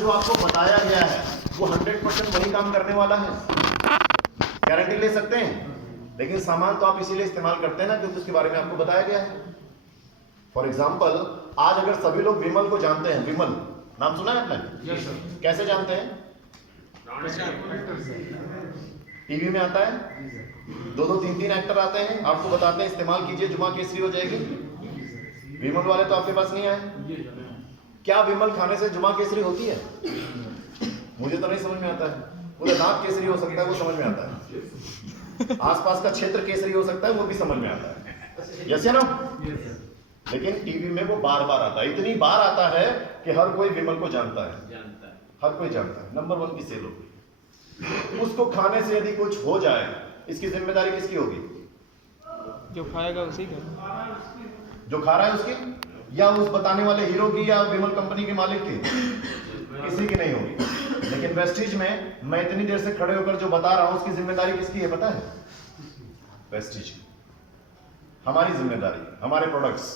जो आपको बताया गया है वो 100% वही काम करने वाला है, गारंटी ले सकते हैं। लेकिन सामान तो आप इसीलिए इस्तेमाल करते हैं ना क्योंकि उसके बारे में आपको बताया गया है। फॉर एग्जाम्पल, आज अगर सभी लोग विमल को जानते हैं, विमल नाम सुना है आपने? Yes sir. कैसे जानते हैं? टीवी में आता है, 2-2, 3-3 एक्टर आते हैं, आपको बताते हैं इस्तेमाल कीजिए जुमा केसरी हो जाएगी। विमल वाले तो आपके पास नहीं आए। क्या विमल खाने से जुमा केसरी होती है? मुझे तो नहीं समझ में आता है। पूरा दांत केसरी हो सकता है, वो समझ में आता है। आसपास का क्षेत्र केसरी हो सकता है, वो भी समझ में आता है। यस या नो? लेकिन टीवी में वो बार बार आता है, इतनी बार आता है कि हर कोई विमल को जानता है, हर कोई जानता है। नंबर 1 की सेल होगी। उसको खाने से यदि कुछ हो जाए, इसकी जिम्मेदारी किसकी होगी? जो खाएगा उसी का, जो खा रहा है उसकी, या उस बताने वाले हीरो की, या विमल कंपनी के मालिक की? किसी की नहीं होगी। लेकिन वेस्टीज में मैं इतनी देर से खड़े होकर जो बता रहा हूं उसकी जिम्मेदारी किसकी है पता है? वेस्टीज की। हमारी जिम्मेदारी, हमारे प्रोडक्ट्स,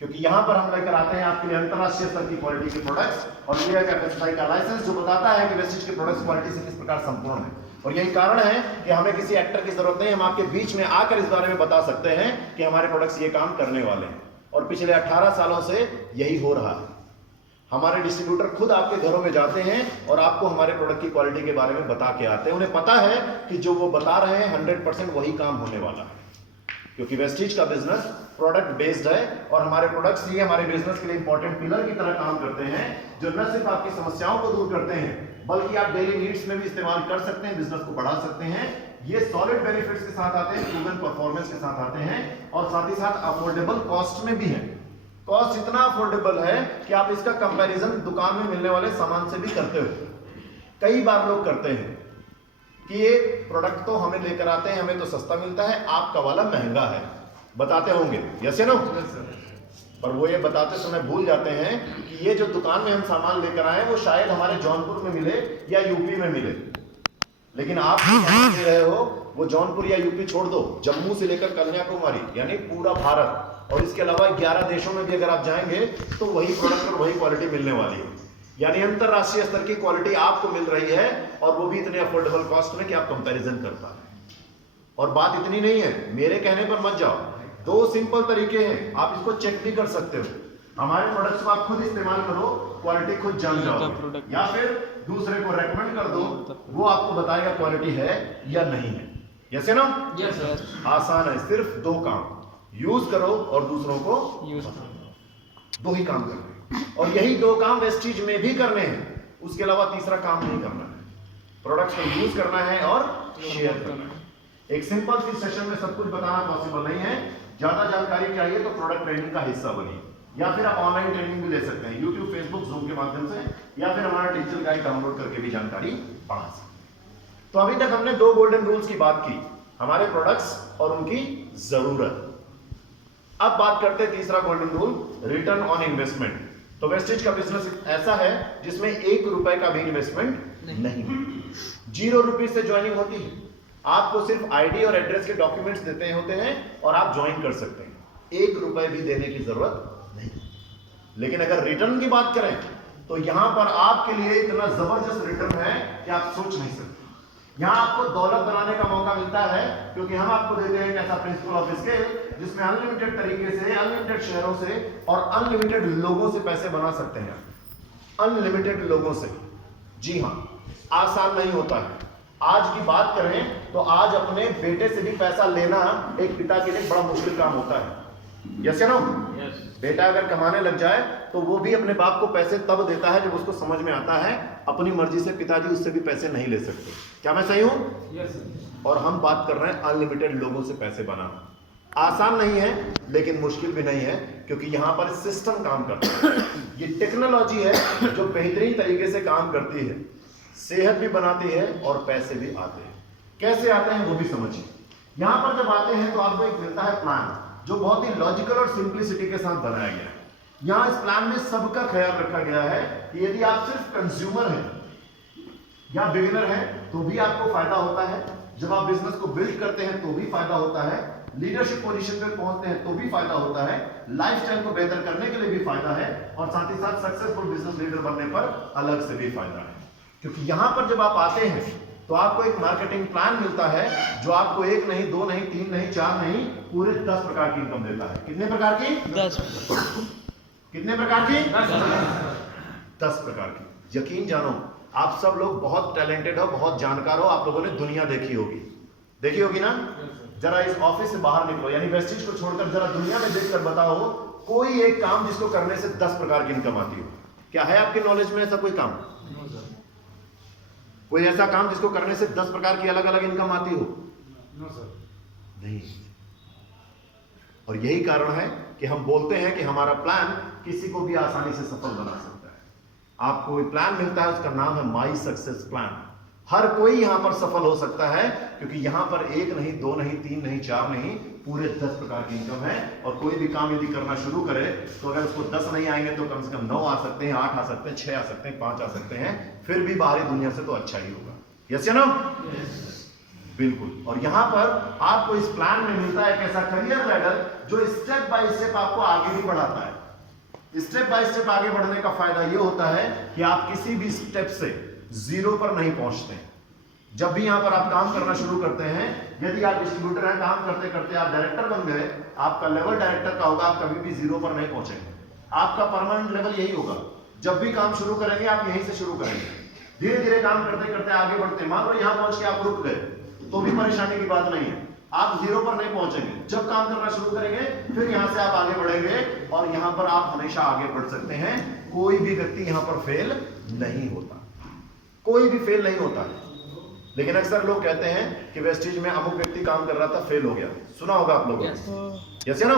क्योंकि यहां पर हम लेकर आते हैं आपके लिए अंतरराष्ट्रीय स्तर की क्वालिटी के प्रोडक्ट्स और लिया का एफएसएसआई का लाइसेंस जो बताता है कि वेस्टीज के प्रोडक्ट्स क्वालिटी से किस प्रकार संपूर्ण है। और यही कारण है कि हमें किसी एक्टर की जरूरत नहीं, हम आपके बीच में आकर इस बारे में बता सकते हैं कि हमारे प्रोडक्ट्स ये काम करने वाले हैं। और पिछले 18 सालों से यही हो रहा है। हमारे डिस्ट्रीब्यूटर खुद आपके घरों में जाते हैं और आपको हमारे प्रोडक्ट की क्वालिटी के बारे में बता के आते हैं। उन्हें पता है कि जो वो बता रहे हैं 100% वही काम होने वाला है, क्योंकि वेस्टीज का बिजनेस प्रोडक्ट बेस्ड है और हमारे प्रोडक्ट्स ही हमारे बिजनेस के लिए इंपॉर्टेंट पिलर की तरह काम करते हैं, जो न सिर्फ आपकी समस्याओं को दूर करते हैं बल्कि आप डेली नीड्स में भी इस्तेमाल कर सकते हैं, बिजनेस को बढ़ा सकते हैं। ये सॉलिड बेनिफिट्स के साथ आते हैं, प्रूवन परफॉर्मेंस के साथ आते हैं और साथ ही साथ अफोर्डेबल कॉस्ट में भी है। कॉस्ट इतना अफोर्डेबल है कि आप इसका कंपैरिजन दुकान में मिलने वाले सामान से भी करते हो। कई बार लोग करते हैं कि ये प्रोडक्ट तो हमें लेकर आते हैं, हमें तो सस्ता मिलता है, आपका वाला महंगा है, बताते होंगे, यस या नो? पर वो ये बताते समय भूल जाते हैं कि ये जो दुकान में हम सामान लेकर आए वो शायद हमारे जौनपुर में मिले या यूपी में मिले, लेकिन आप समझ रहे हो वो जौनपुर या यूपी छोड़ दो, जम्मू से लेकर कन्याकुमारी यानी पूरा भारत और इसके अलावा 11 देशों में भी अगर आप जाएंगे तो वही प्रोडक्ट और वही क्वालिटी मिलने वाली है। यानी अंतरराष्ट्रीय स्तर की क्वालिटी आपको मिल रही है और वो भी इतने अफोर्डेबल कॉस्ट में कि आप कंपैरिजन कर पा रहे हैं। और बात इतनी नहीं है, मेरे कहने पर मत जाओ, 2 सिंपल तरीके हैं, आप इसको चेक भी कर सकते हो। हमारे प्रोडक्ट्स को आप खुद इस्तेमाल करो, क्वालिटी खुद जान जाओ, या फिर दूसरे को रेकमेंड कर दो, वो आपको बताएगा क्वालिटी है या नहीं है। यस ना? Yes sir. आसान है, सिर्फ 2 काम, यूज करो और दूसरों को यूज 2 ही काम करने हैं। और यही 2 काम वेस्टीज में भी करने हैं, उसके अलावा तीसरा काम नहीं करना है। प्रोडक्ट्स को यूज करना है और शेयर करना है। एक सिंपल सी सेशन में सब कुछ बताना पॉसिबल नहीं है। ज्यादा जानकारी चाहिए तो प्रोडक्ट ट्रेनिंग का हिस्सा बनिए, या फिर आप ऑनलाइन ट्रेनिंग भी ले सकते हैं यूट्यूब, फेसबुक, जूम के माध्यम से, या फिर हमारा डिजिटल गाइड डाउनलोड करके भी जानकारी बढ़ा सकते हैं। तो अभी तक हमने 2 गोल्डन रूल्स की बात की, हमारे प्रोडक्ट्स और उनकी जरूरत। अब बात करते हैं तीसरा golden rule, return on investment. तो वेस्टीज का बिजनेस ऐसा है जिसमें 1 रुपए का भी इन्वेस्टमेंट नहीं, 0 रुपीज से ज्वाइनिंग होती है। आपको सिर्फ आईडी और एड्रेस के डॉक्यूमेंट्स देते होते हैं और आप ज्वाइन कर सकते हैं, 1 रुपए भी देने की जरूरत नहीं। लेकिन अगर रिटर्न की बात करें तो यहां पर आपके लिए इतना जबरदस्त रिटर्न है कि आप सोच नहीं सकते। यहां आपको दौलत बनाने का मौका मिलता है, क्योंकि हम आपको देते हैं एक ऐसा प्रिंसिपल ऑफ स्केल जिसमें अनलिमिटेड तरीके से, अनलिमिटेड शेयरों से और अनलिमिटेड लोगों से पैसे बना सकते हैं। अनलिमिटेड लोगों से, जी हां, आसान नहीं होता है। आज की बात करें तो आज अपने बेटे से भी पैसा लेना एक पिता के लिए बड़ा मुश्किल काम होता है। यस या नो? बेटा अगर कमाने लग जाए तो वो भी अपने बाप को पैसे तब देता है जब उसको समझ में आता है अपनी मर्जी से पिताजी उससे भी पैसे नहीं ले सकते। क्या मैं सही हूं? यस। और हम बात कर रहे हैं अनलिमिटेड लोगों से पैसे बनाना। आसान नहीं है लेकिन मुश्किल भी नहीं है, क्योंकि यहां पर सिस्टम काम करता है। ये टेक्नोलॉजी है जो बेहतरीन तरीके से काम करती है, सेहत भी बनाती है और पैसे भी आते हैं। कैसे आते हैं वो भी समझिए। यहां पर जब आते हैं तो आपको एक मिलता है प्लान, जो बहुत ही लॉजिकल और सिंप्लिसिटी के साथ बनाया गया है। यहां इस प्लान में सबका ख्याल रखा गया है कि यदि आप सिर्फ कंज्यूमर हैं या बिगिनर हैं तो भी आपको फायदा होता है, जब आप बिजनेस को बिल्ड करते हैं तो भी फायदा होता है, लीडरशिप पोजीशन पे पहुंचते हैं तो भी फायदा होता है, लाइफस्टाइल को बेहतर करने के लिए भी फायदा है, और साथ ही साथ सक्सेसफुल बिजनेस लीडर बनने पर अलग से भी फायदा है। क्योंकि यहां पर जब आप आते हैं तो आपको एक मार्केटिंग प्लान मिलता है जो आपको 1 नहीं, 2 नहीं, 3 नहीं, 4 नहीं, पूरे 10 प्रकार की इनकम देता है। कितने प्रकार की? 10। कितने प्रकार की? 10 प्रकार की। यकीन जानो, आप सब लोग बहुत टैलेंटेड हो, बहुत जानकार हो, आप लोगों ने दुनिया देखी होगी ना। जरा इस ऑफिस से बाहर निकलो, यानी वेस्टिज को छोड़कर जरा दुनिया में देखकर बताओ कोई एक काम जिसको करने से 10 प्रकार की इनकम आती हो। क्या है आपके नॉलेज में ऐसा कोई काम? कोई ऐसा काम जिसको करने से 10 प्रकार की अलग अलग इनकम आती हो? नहीं। और यही कारण है कि हम बोलते हैं कि हमारा प्लान किसी को भी आसानी से सफल बना सकता है। आपको कोई प्लान मिलता है, उसका नाम है माई सक्सेस प्लान। हर कोई यहां पर सफल हो सकता है, क्योंकि यहां पर 1 नहीं, 2 नहीं, 3 नहीं, 4 नहीं, पूरे 10 प्रकार की इनकम है। और कोई भी काम यदि करना शुरू करे तो अगर उसको 10 नहीं आएंगे तो कम से कम 9 आ सकते हैं, 8 आ सकते हैं, 6 आ सकते हैं, 5 आ सकते हैं, फिर भी बाहरी दुनिया से तो अच्छा ही होगा। यस या नो? बिल्कुल। और यहां पर आपको इस प्लान में मिलता है एक ऐसा करियर लैडर जो स्टेप बाय स्टेप आपको आगे भी बढ़ाता है। स्टेप बाय स्टेप आगे बढ़ने का फायदा यह होता है कि आप किसी भी स्टेप से जीरो पर नहीं पहुंचते हैं। जब भी यहां पर आप काम करना शुरू करते हैं, यदि आप डिस्ट्रीब्यूटर हैं, काम करते करते आप डायरेक्टर बन गए, आपका लेवल डायरेक्टर का होगा, आप कभी भी जीरो पर नहीं पहुंचेंगे। आपका परमानेंट लेवल यही होगा। जब भी काम शुरू करेंगे आप यहीं से शुरू करेंगे, धीरे धीरे काम करते करते आगे बढ़ते। मान लो यहां पहुंच के आप रुक गए तो भी परेशानी की बात नहीं है, आप जीरो पर नहीं पहुंचेंगे। जब काम करना शुरू करेंगे फिर यहां से आप आगे बढ़ेंगे, और यहां पर आप हमेशा आगे बढ़ सकते हैं। कोई भी व्यक्ति यहां पर फेल नहीं होता, कोई भी फेल नहीं होता है। लेकिन अक्सर लोग कहते हैं कि वेस्टिज में अमुक व्यक्ति काम कर रहा था, फेल हो गया। सुना होगा आप लोगों ने, यस या नो?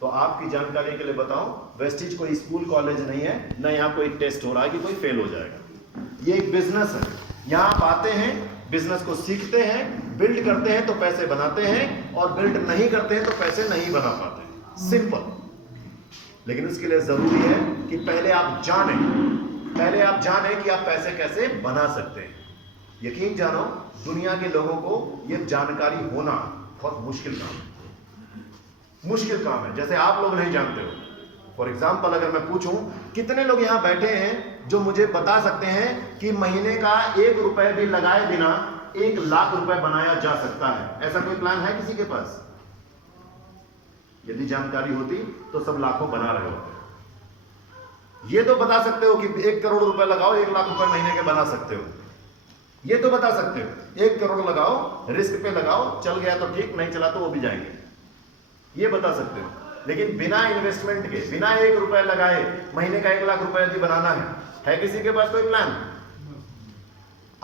तो आपकी जानकारी के लिए बताऊं, वेस्टिज कोई स्कूल कॉलेज नहीं है, ना यहाँ कोई टेस्ट हो रहा है कि कोई फेल हो जाएगा। ये एक बिजनेस है। यहाँ आप आते हैं, बिजनेस को सीखते हैं, बिल्ड करते हैं तो पैसे बनाते हैं, और बिल्ड नहीं करते हैं तो पैसे नहीं बना पाते। सिंपल। लेकिन उसके लिए जरूरी है कि पहले आप जाने कि आप पैसे कैसे बना सकते हैं। यकीन जानो, दुनिया के लोगों को यह जानकारी होना बहुत मुश्किल काम है, जैसे आप लोग नहीं जानते हो। फॉर एग्जाम्पल, अगर मैं पूछूं कितने लोग यहां बैठे हैं जो मुझे बता सकते हैं कि महीने का 1 रुपए भी लगाए बिना 1 लाख रुपए बनाया जा सकता है? ऐसा कोई प्लान है किसी के पास? यदि जानकारी होती तो सब लाखों बना रहे होते। ये तो बता सकते हो कि 1 करोड़ रुपए लगाओ, 1 लाख रुपए महीने के बना सकते हो। ये तो बता सकते हो 1 करोड़ लगाओ, रिस्क पे लगाओ, चल गया तो ठीक, नहीं चला तो वो भी जाएंगे, ये बता सकते हो। लेकिन बिना इन्वेस्टमेंट के, बिना 1 रुपए लगाए महीने का 1 लाख रुपए यदि बनाना है किसी के पास कोई प्लान?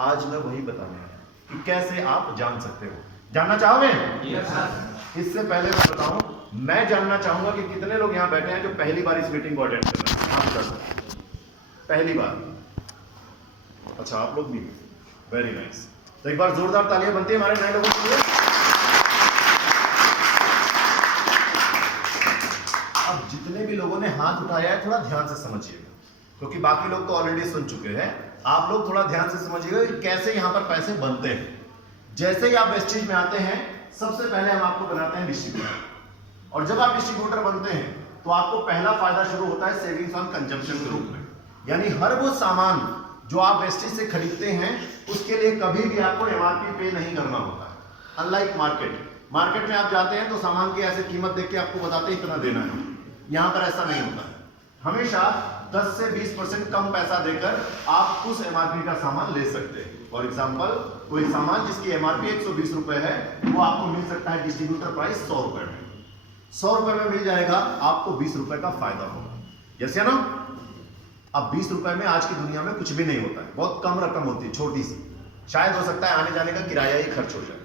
आज मैं वही बताने आया कि कैसे आप जान सकते हो। जानना चाहोगे? इससे पहले मैं बताऊं, मैं जानना चाहूंगा कि कितने लोग यहां बैठे हैं जो पहली बार इस मीटिंग को अटेंड कर रहे हैं। आप कर पहली बार? अच्छा, आप लोग भी, वेरी नाइस। तो एक बार जोरदार तालियां बनती है हमारे नए लोगों के लिए। अब जितने भी लोगों ने हाथ उठाया है, थोड़ा ध्यान से समझिएगा, क्योंकि बाकी लोग तो ऑलरेडी सुन चुके हैं। आप लोग थोड़ा ध्यान से समझिएगा कि कैसे यहां पर पैसे बनते हैं। जैसे ही आप वेस्टिज में आते हैं, सबसे पहले हम आपको बनाते हैं डिस्ट्रीब्यूटर, और जब आप डिस्ट्रीब्यूटर बनते हैं तो आपको पहला फायदा शुरू होता है सेविंग्स ऑन कंजम्पशन के रूप में। यानी हर वो सामान जो आप वेस्टिज से खरीदते हैं उसके लिए कभी भी आपको एमआरपी पे नहीं करना होता है। अनलाइक मार्केट में आप जाते हैं तो सामान की ऐसे कीमत देख के आपको बताते हैं इतना देना है, यहां पर ऐसा नहीं होता है। हमेशा 10 से 20% कम पैसा देकर आप उस एमआरपी का सामान ले सकते हैं। फॉर एग्जाम्पल, कोई सामान जिसकी एमआरपी 120 रुपए है, वो आपको मिल सकता है डिस्ट्रीब्यूटर प्राइस 100 रुपए में। 100 रुपए में मिल जाएगा, आपको 20 रुपए का फायदा होगा। यस या नो? अब 20 रुपए में आज की दुनिया में कुछ भी नहीं होता है, बहुत कम रकम होती है, छोटी सी। शायद हो सकता है आने जाने का किराया ही खर्च हो जाए।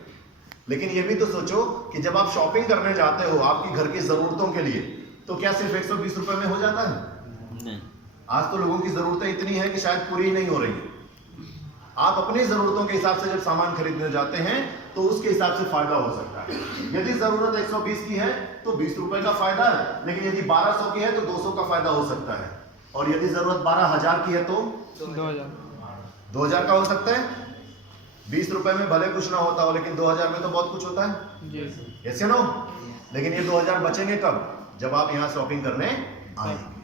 लेकिन ये भी तो सोचो कि जब आप शॉपिंग करने जाते हो आपकी घर की जरूरतों के लिए, तो क्या सिर्फ 120 रुपए में हो जाता है? नहीं। आज तो लोगों की जरूरतें इतनी है कि शायद पूरी ही नहीं हो रही है। आप अपनी जरूरतों के हिसाब से जब सामान खरीदने जाते हैं तो उसके हिसाब से फायदा हो सकता है। यदि जरूरत 120 की है तो 20 रुपए का फायदा है, लेकिन यदि 1200 की है तो 200 का फायदा हो सकता है, और यदि जरूरत 12,000 की है तो 2000 का हो सकता है। 20 रुपए में भले कुछ ना होता हो, लेकिन 2000 में तो बहुत कुछ होता है। जी यस या नो? लेकिन ये 2000 बचेंगे कब? जब आप यहाँ शॉपिंग करने आएंगे।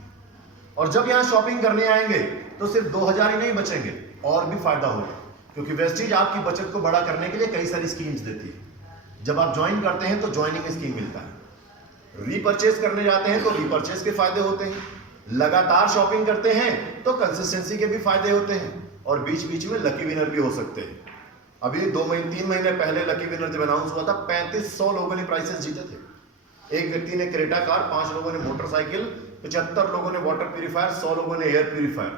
और जब यहाँ शॉपिंग करने आएंगे तो सिर्फ 2000 ही नहीं बचेंगे, और भी फायदा होगा, क्योंकि वेस्टीज आपकी बचत को बड़ा करने के लिए कई सारी स्कीम्स देती है। जब आप ज्वाइन करते हैं तो ज्वाइनिंग स्कीम मिलता है, रीपरचेज करने जाते हैं तो रीपरचेज के फायदे होते हैं, लगातार शॉपिंग करते हैं तो कंसिस्टेंसी के भी फायदे होते हैं, और बीच बीच में लकी विनर भी हो सकते हैं। अभी 3 महीने पहले लकी विनर जब अनाउंस हुआ था, 3500 लोगों ने प्राइसेस जीते थे। एक व्यक्ति ने क्रेटा कार, 5 लोगों ने मोटरसाइकिल, 75 लोगों ने वाटर प्यूरिफायर, 100 लोगों ने एयर प्यूरिफायर,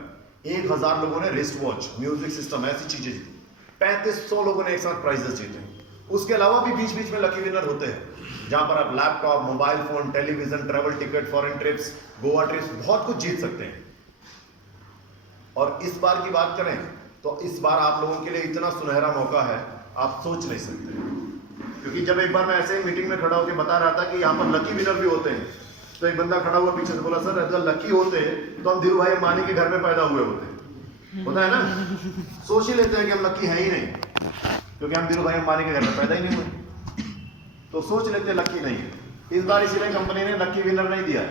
1000 लोगों ने रिस्ट वॉच, म्यूजिक सिस्टम, ऐसी चीजें जीती। 3500 लोगों ने एक साथ प्राइजेस जीते। उसके अलावा भी बीच बीच में लकी विनर होते हैं, जहां पर आप laptop, mobile phone, television, travel ticket, foreign trips, Goa trips, बहुत कुछ जीत सकते हैं। और इस बार की बात करें तो इस बार आप लोगों के लिए इतना सुनहरा मौका है, आप सोच नहीं सकते। क्योंकि जब एक बार मैं ऐसे ही मीटिंग में खड़ा होकर बता रहा था कि यहाँ पर लकी विनर भी होते हैं, तो एक बंदा खड़ा हुआ पीछे से बोला, सर अगर लकी होते तो हम धीरू भाई अंबानी के घर में पैदा हुए होते। होता है ना? सोच ही लेते हैं कि हम लकी है ही नहीं, क्योंकि हम धीरू भाई अंबानी के घर में पैदा ही नहीं हुए, तो सोच लेते हैं लकी नहीं है। इस बार इसीलिए कंपनी ने लकी विनर नहीं दिया।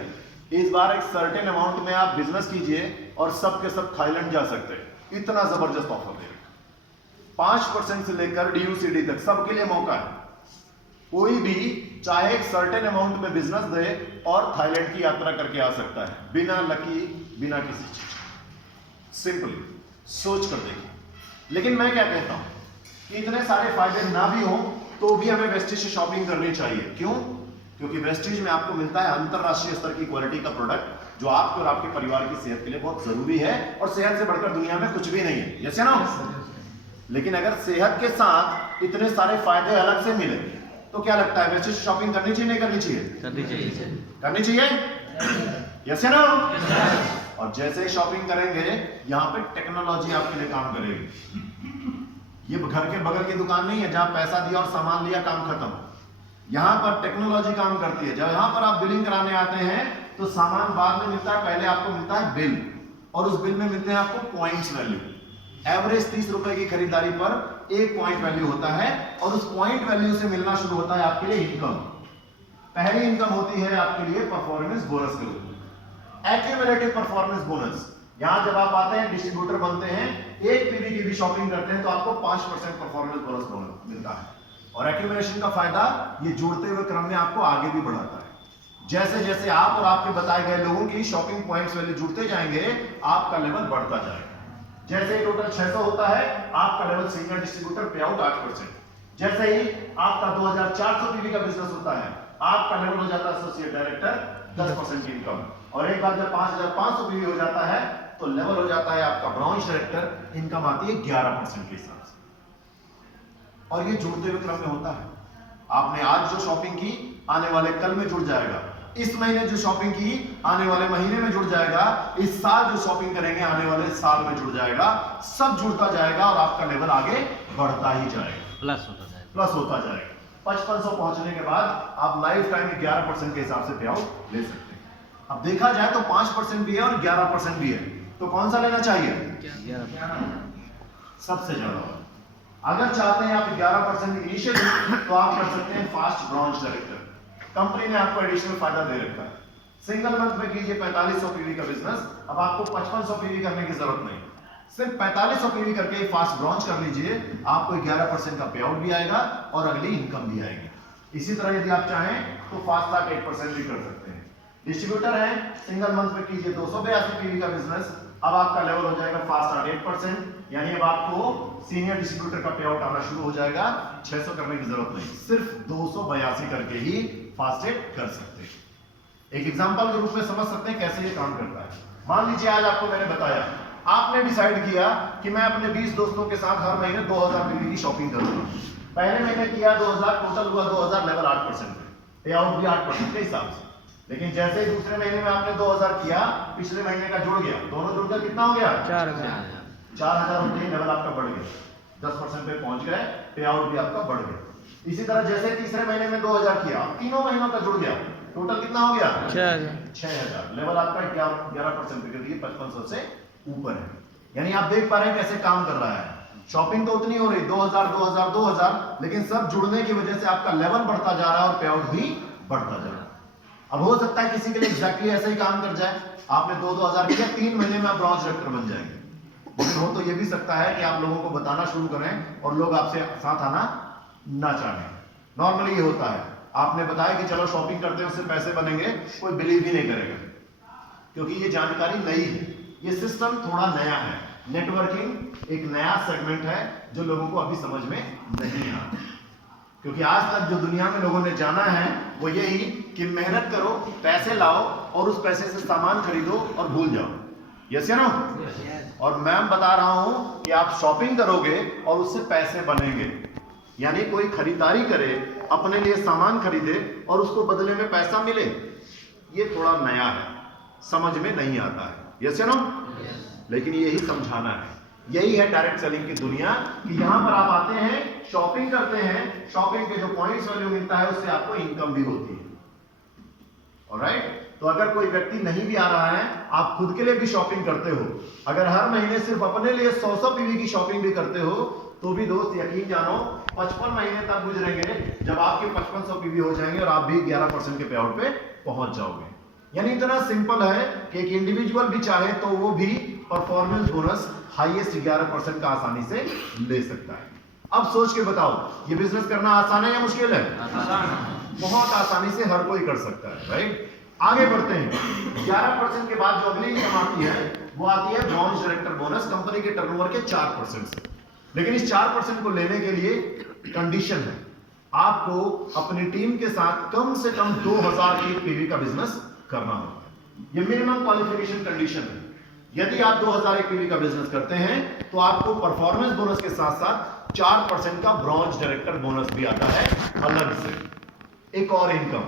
इस बार एक सर्टेन अमाउंट में आप बिजनेस कीजिए और सब के सब थाईलैंड जा सकते हैं। इतना जबरदस्त ऑफर दे रहे हैं। 5% से लेकर DUCD तक सबके लिए मौका है। कोई भी चाहे एक सर्टेन अमाउंट में बिजनेस दे और थाईलैंड की यात्रा करके आ सकता है, बिना लकी, बिना किसी चीज। सिंपली सोच कर देखिए। लेकिन मैं क्या कहता हूं कि इतने सारे फायदे ना भी हो तो भी हमें वेस्टीज से शॉपिंग करनी चाहिए। क्यों? क्योंकि वेस्टीज में आपको मिलता है अंतरराष्ट्रीय स्तर की क्वालिटी का प्रोडक्ट, जो आपके और आपके परिवार की सेहत के लिए बहुत जरूरी है, और सेहत से बढ़कर दुनिया में कुछ भी नहीं है। यस या नो? लेकिन अगर सेहत के साथ इतने सारे फायदे अलग से मिले तो क्या लगता है, वेस्टीज शॉपिंग करनी चाहिए नहीं करनी चाहिए? करनी चाहिए। यस या नो? और जैसे ही शॉपिंग करेंगे, यहाँ पे टेक्नोलॉजी आपके लिए काम करेगी। ये घर के बगल की दुकान नहीं है जहां पैसा दिया और सामान लिया, काम खत्म। यहाँ पर टेक्नोलॉजी काम करती है। जब यहाँ पर आप बिलिंग कराने आते हैं तो सामान बाद में मिलता है, पहले आपको मिलता है बिल, और उस बिल में मिलते हैं आपको पॉइंट्स वैल्यू। एवरेज 30 रुपए की खरीदारी पर 1 पॉइंट वैल्यू होता है, और उस पॉइंट वैल्यू से मिलना शुरू होता है आपके लिए इनकम। पहली इनकम होती है आपके लिए परफॉर्मेंस बोनस के रूप में, एक्यूमुलेटिव परफॉर्मेंस बोनस। यहां जब आप आते हैं, डिस्ट्रीब्यूटर बनते हैं, 1 PV की भी शॉपिंग करते हैं तो आपको 5% परफॉर्मेंस बोनस मिलता है। और एक्यूमुलेशन का फायदा ये जोड़ते हुए क्रम में आपको आगे भी बढ़ाता है। जैसे जैसे आप और आपके बताए गए लोगों की शॉपिंग पॉइंट्स वैल्यू जुड़ते जाएंगे, आपका लेवल बढ़ता जाएगा। जैसे ही टोटल 600 होता है, आपका लेवल सीनियर डिस्ट्रीब्यूटर पे आउट 8%। जैसे ही आपका 2400 PV का बिजनेस होता है, आपका लेवल हो जाता है एसोसिएट डायरेक्टर, 10% की इनकम। और एक बार जब 5500 PV हो जाता है तो लेवल हो जाता है आपका ब्रांच डायरेक्टर, इनकम आती है 11% के हिसाब से। और ये जुड़ते हुए क्रम में होता है। आपने आज जो शॉपिंग की, आने वाले कल में जुड़ जाएगा। इस महीने जो शॉपिंग की, आने वाले महीने में जुड़ जाएगा। इस साल जो शॉपिंग करेंगे, आने वाले साल में जुड़ जाएगा। सब जुड़ता जाएगा और आपका लेवल आगे बढ़ता ही जाएगा, प्लस होता जाएगा। 5500 पहुंचने के बाद आप लाइफ टाइम 11% के हिसाब से पे आउट ले सकते हैं। अब देखा जाए तो 5% भी है और 11% भी है, तो कौन सा लेना चाहिए? सबसे ज्यादा। अगर चाहते हैं आप 11% इनिशियल, तो आप कर सकते हैं फास्ट ब्रांच डायरेक्टर। कंपनी ने आपको एडिशनल फायदा दे रखा है। सिंगल मंथ में कीजिए 4500 PV का बिजनेस, अब आपको 5500 PV करने की जरूरत नहीं, सिर्फ 4500 PV करके फास्ट ब्रांच कर लीजिए, आपको 11% का पे आउट भी आएगा और अगली इनकम भी आएगी। इसी तरह यदि आप चाहें तो फास्ट ट्रैक 8% भी कर सकते हैं। डिस्ट्रीब्यूटर है, सिंगल मंथ में कीजिए 282 PV का बिजनेस, अब आपका लेवल हो जाएगा फास्ट ट्रैक 8%, यानी अब आपको सीनियर डिस्ट्रीब्यूटर का पे आउट आना शुरू हो जाएगा। 600 करने की जरूरत नहीं, सिर्फ 282 करके ही फास्ट ट्रैक कर सकते हैं। एक एग्जांपल के रूप में समझ सकते हैं कैसे ये काम करता है। मान लीजिए आज आपको मैंने बताया, आपने डिसाइड किया कि मैं अपने 20 दोस्तों के साथ हर महीने 2000 PV की शॉपिंग करूंगा। पहले महीने किया 2000, टोटल हुआ 2000, लेवल 8% पे आउट भी 8% के हिसाब से। लेकिन जैसे ही दूसरे महीने में आपने 2000 किया, पिछले महीने का जुड़ गया, दोनों जुड़कर कितना हो गया? 4000 होते ही लेवल आपका बढ़ गया, 10% पे पहुंच गए, पे आउट भी आपका बढ़ गया। इसी तरह जैसे तीसरे महीने में 2000 किया, तीनों महीनों का जुड़ गया, टोटल कितना हो गया? 6000। लेवल आपका 11% पे कर दिए, 5500 से ऊपर है। यानी आप देख पा रहे हैं कैसे काम कर रहा है। शॉपिंग तो उतनी हो रही 2000 2000 2000, लेकिन सब जुड़ने की वजह से आपका लेवल बढ़ता जा रहा है और पे आउट भी बढ़ता जा रहा है। अब हो सकता है किसी के लिए एग्जैक्टली ऐसा ही काम कर जाए, आपने 2-2000 किया, 3 महीने में आप ब्रॉन्ज डायरेक्टर बन जाएंगे। लेकिन हो तो ये भी सकता है कि आप लोगों को बताना शुरू करें और लोग आपसे साथ आना ना चाहें। नॉर्मली ये होता है, आपने बताया कि चलो शॉपिंग करते हैं उससे पैसे बनेंगे, कोई बिलीव ही नहीं करेगा, क्योंकि ये जानकारी नई है, ये सिस्टम थोड़ा नया है। नेटवर्किंग एक नया सेगमेंट है जो लोगों को अभी समझ में नहीं आ रहा, क्योंकि आज तक जो दुनिया में लोगों ने जाना है वो यही कि मेहनत करो, पैसे लाओ और उस पैसे से सामान खरीदो और भूल जाओ। यस या नो? और मैं बता रहा हूं कि आप शॉपिंग करोगे और उससे पैसे बनेंगे, यानी कोई खरीदारी करे, अपने लिए सामान खरीदे और उसको बदले में पैसा मिले। ये थोड़ा नया है, समझ में नहीं आता है। यस या नो? लेकिन यही समझाना है, यही है डायरेक्ट सेलिंग की दुनिया, कि यहां पर आप आते हैं, शॉपिंग करते हैं, शॉपिंग के जो पॉइंट्स वैल्यू मिलता है उससे आपको इनकम भी होती है। ऑलराइट? तो अगर कोई व्यक्ति नहीं भी आ रहा है, आप खुद के लिए भी शॉपिंग करते हो, अगर हर महीने सिर्फ अपने लिए 100 पीवी की शॉपिंग भी करते हो, तो भी दोस्त यकीन जानो 55 महीने तक गुजरेंगे जब आपके 5500 पीवी हो जाएंगे और आप भी 11% के पे आउट पे पहुंच जाओगे। यानी इतना सिंपल है कि एक इंडिविजुअल भी चाहे तो वो भी परफॉर्मेंस बोनस हाईएस्ट 11% का आसानी से ले सकता है। अब सोच के बताओ, ये बिजनेस करना आसान है या मुश्किल है? आसान। बहुत आसानी से हर कोई कर सकता है, राइट? आगे बढ़ते हैं। 11% के बाद जो अगली इनकम आती है वो आती है ब्रॉन्ज डायरेक्टर बोनस, कंपनी के टर्नओवर के 4% से। लेकिन इस 4% को लेने के लिए कंडीशन है, आपको अपनी टीम के साथ कम से कम 2000 की पीवी का बिजनेस करना होगा। ये मिनिमम क्वालिफिकेशन कंडीशन है। यदि आप 2000 पीवी का बिजनेस करते हैं तो आपको परफॉर्मेंस बोनस के साथ साथ 4% का ब्रॉन्ज डायरेक्टर बोनस भी आता है अलग से, एक और इनकम।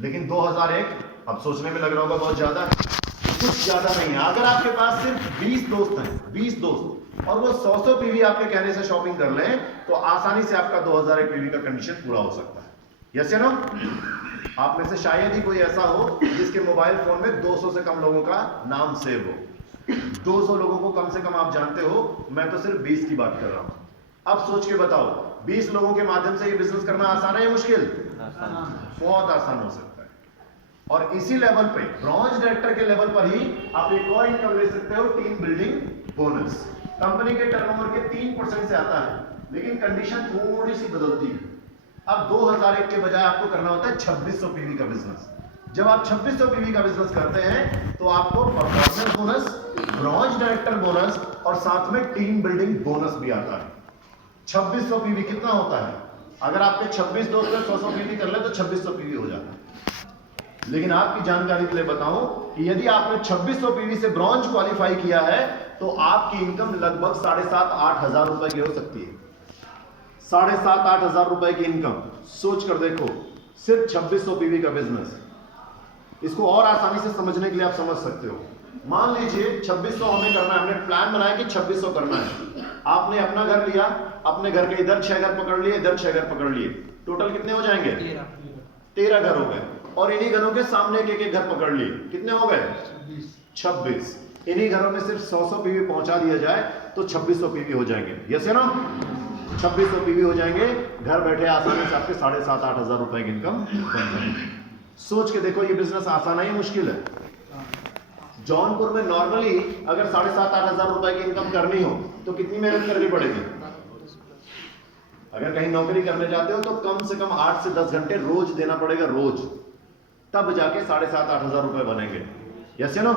लेकिन 2001 अब सोचने में लग रहा होगा बहुत ज्यादा, कुछ ज्यादा नहीं है। अगर आपके पास सिर्फ 20 दोस्त हैं, 20 दोस्त, और वो 100 पीवी आपके कहने से शॉपिंग कर लें, तो आसानी से आपका 2000 पीवी का कंडीशन पूरा हो सकता है। यस या नो? आप में से शायद ही कोई ऐसा हो जिसके मोबाइल फोन में 200 से कम लोगों का नाम सेव हो। 200 लोगों को कम से कम आप जानते हो, मैं तो सिर्फ 20 की बात कर रहा हूं। अब सोच के बताओ, 20 लोगों के माध्यम से ये बिजनेस करना आसान है या मुश्किल? बहुत आसान हो सकता है। और इसी लेवल पे, ब्रॉन्ज डायरेक्टर के लेवल पर ही आप एक और इनकम ले सकते हो, टीम बिल्डिंग बोनस। कंपनी के टर्नओवर के 3% से आता है, लेकिन कंडीशन थोड़ी सी बदलती है। अब 2001 के बजाय आपको करना होता है 2600 पीवी का बिजनेस। जब आप 2600 पीवी का बिजनेस करते हैं तो आपको performance bonus, bronze director bonus और साथ में टीम बिल्डिंग बोनस भी आता है। 2600 पीवी कितना होता है? अगर आपके 26 दोस्त 100 पीवी कर ले तो 2600 पीवी हो जाता है। लेकिन आपकी जानकारी के लिए बताऊं कि यदि आपने 2600 पीवी से ब्रॉन्ज क्वालिफाई किया है तो आपकी इनकम लगभग 7,500-8 हजार रुपए की हो सकती है। 7,500-8 हजार रुपए की इनकम सोच कर देखो, सिर्फ 2600 पीवी का बिजनेस। इसको और आसानी से समझने के लिए आप समझ सकते हो। मान लीजिए 2600 हमें करना है, हमने प्लान बनाया कि 2600 करना है। आपने अपना घर लिया, अपने घर के इधर 6 घर पकड़ लिए, इधर 6 घर पकड़ लिए, टोटल कितने हो जाएंगे? 13 घर हो गए। और इन्हीं घरों के सामने एक एक घर पकड़ लिए, कितने हो गए? 26। इन्हीं घरों में सिर्फ 100 पीवी पहुंचा दिया जाए तो 2600 पीवी हो जाएंगे। यस या नो? 2600 पीवी हो जाएंगे, घर बैठे आसानी से आपके 7,500-8 हजार रुपए की इनकम बन जाएगी। सोच के देखो, ये बिजनेस आसान है या मुश्किल है? जौनपुर में नॉर्मली अगर 7,500-8 हजार रुपए की इनकम करनी हो तो कितनी मेहनत करनी पड़ेगी? अगर कहीं नौकरी करने जाते हो तो कम से कम 8 से 10 घंटे रोज देना पड़ेगा, रोज, तब जाके 7,500-8 हजार रुपए बनेंगे। यस या नो?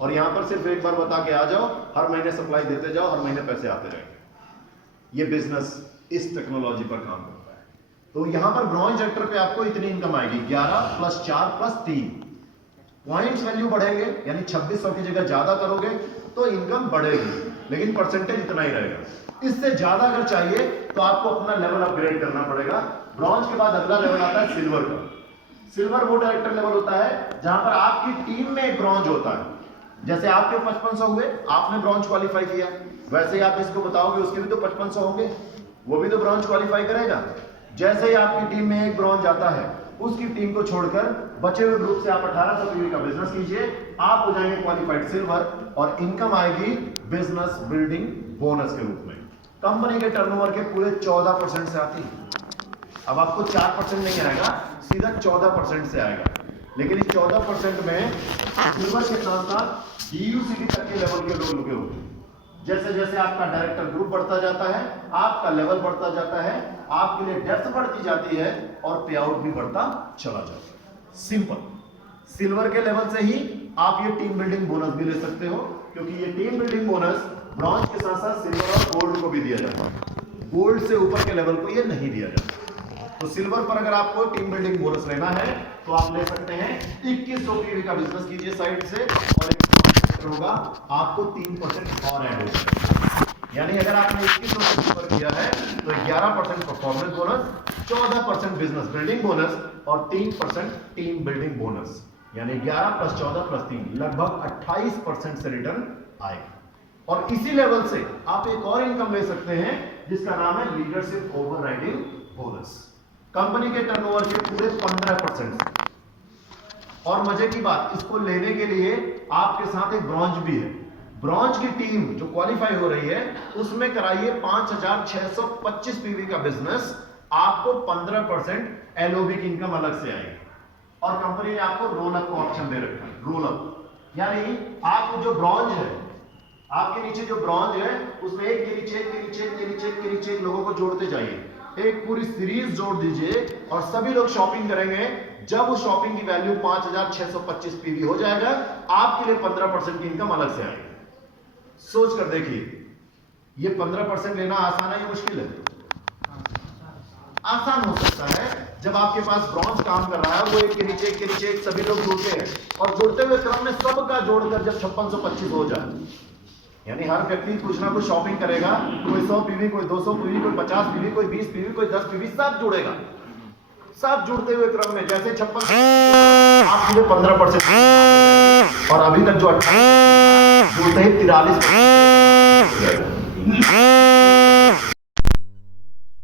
और यहां पर सिर्फ एक बार बता के आ जाओ, हर महीने सप्लाई देते जाओ, हर महीने पैसे आते रहेंगे। ये बिजनेस इस टेक्नोलॉजी पर काम करता है। तो यहां पर ब्रॉन्ज डायरेक्टर पे आपको इतनी इनकम आएगी, 11 + 4 + 3 पॉइंट्स वैल्यू बढ़ेंगे, यानी 2600 की जगह ज्यादा करोगे तो इनकम बढ़ेगी, लेकिन परसेंटेज इतना ही रहेगा। इससे ज्यादा अगर चाहिए तो आपको अपना लेवल अपग्रेड करना पड़ेगा। ब्रॉन्ज के बाद अगला लेवल आता है सिल्वर का। सिल्वर वो डायरेक्टर लेवल होता है जहां पर आपकी टीम में एक ब्रॉन्ज होता है। जैसे आपके 5500 हुए, आपने ब्रॉन्ज क्वालिफाई किया, वैसे ही आप इसको बताओगे उसके भी तो 5500 होंगे, वो भी तो ब्रॉन्ज क्वालिफाई करेगा। जैसे ही आपकी टीम में एक ब्रॉन्ज आता है, उसकी टीम को छोड़कर बचे हुए ग्रुप से आप 1800 पीवी का बिजनेस कीजिए, आप हो जाएंगे क्वालिफाइड सिल्वर और इनकम आएगी बिजनेस बिल्डिंग बोनस के रूप में। कंपनी के टर्नओवर के पूरे 14% से आती है। अब आपको 4% नहीं आएगा, सीधा 14% से आएगा। लेकिन इस 14% में सिल्वर के साथ साथ DUCD तक के लेवल के लोग लुके होते हैं। जैसे जैसे आपका डायरेक्टर ग्रुप बढ़ता जाता है, आपका लेवल बढ़ता जाता है, आपके लिए डेप्थ बढ़ती जाती है और पे आउट भी बढ़ता चला जाता है। सिंपल। सिल्वर के लेवल से ही आप ये टीम बिल्डिंग बोनस भी ले सकते हो, क्योंकि ये टीम बिल्डिंग बोनस ब्रॉन्ज के साथ साथ सिल्वर और गोल्ड को भी दिया जाता है। गोल्ड से ऊपर के लेवल को ये नहीं दिया जाता। तो सिल्वर पर अगर आपको टीम बिल्डिंग बोनस लेना है तो आप ले सकते हैं 2100 पीवी का बिजनेस कीजिए साइड से, और होगा आपको 3% और ऐड होगा। यानी अगर आपने 2100 से ऊपर किया है तो 11% performance bonus, 14% business building bonus और 3% टीम बिल्डिंग बोनस, यानी 11 प्लस 14 प्लस 3 लगभग 28% से रिटर्न आएगा। और इसी लेवल से आप एक और इनकम ले सकते हैं जिसका नाम है लीडरशिप ओवरराइडिंग बोनस। कंपनी के टर्नओवर के पूरे 15%। और मजे की बात, इसको लेने के लिए आपके साथ एक ब्रॉन्ज भी है। ब्रॉन्ज की टीम जो क्वालिफाई हो रही है उसमें कराइए 5625 पीवी का बिजनेस, आपको 15% एलओबी की इनकम अलग से आएगी। और कंपनी ने आपको रोल अप का ऑप्शन दे रखा है। रोल अप यानी आपको जो ब्रॉन्ज है, आपके नीचे जो ब्रॉन्ज है उसमें एक के नीचे एक के नीचे एक के नीचे एक के नीचे एक लोगों को जोड़ते जाइए, एक पूरी सीरीज जोड़ दीजिए और सभी लोग शॉपिंग करेंगे। जब उस शॉपिंग की वैल्यू 5625 पीवी हो जाएगा, आपके लिए 15% की इनकम अलग से आएगी। सोच कर देखिए, ये 15% लेना आसान है या मुश्किल है? आसान हो सकता है जब आपके पास ब्रॉन्ज काम कर रहा है, वो एक के नीचे एक के नीचे एक सभी लोग जुड़ते हैं, और जुड़ते हुए क्रम में सबका जोड़कर जब 5625 हो जाए, यानी हर व्यक्ति कुछ ना कुछ शॉपिंग करेगा, कोई 100 पीवी, कोई 200 पीवी, कोई 50 पीवी, कोई 20 पीवी, कोई 10 पीवी, सब जुड़ेगा। सब जुड़ते हुए क्रम में जैसे 56 आप सीधे 15% और अभी तक जो 28 जुड़ते ही 43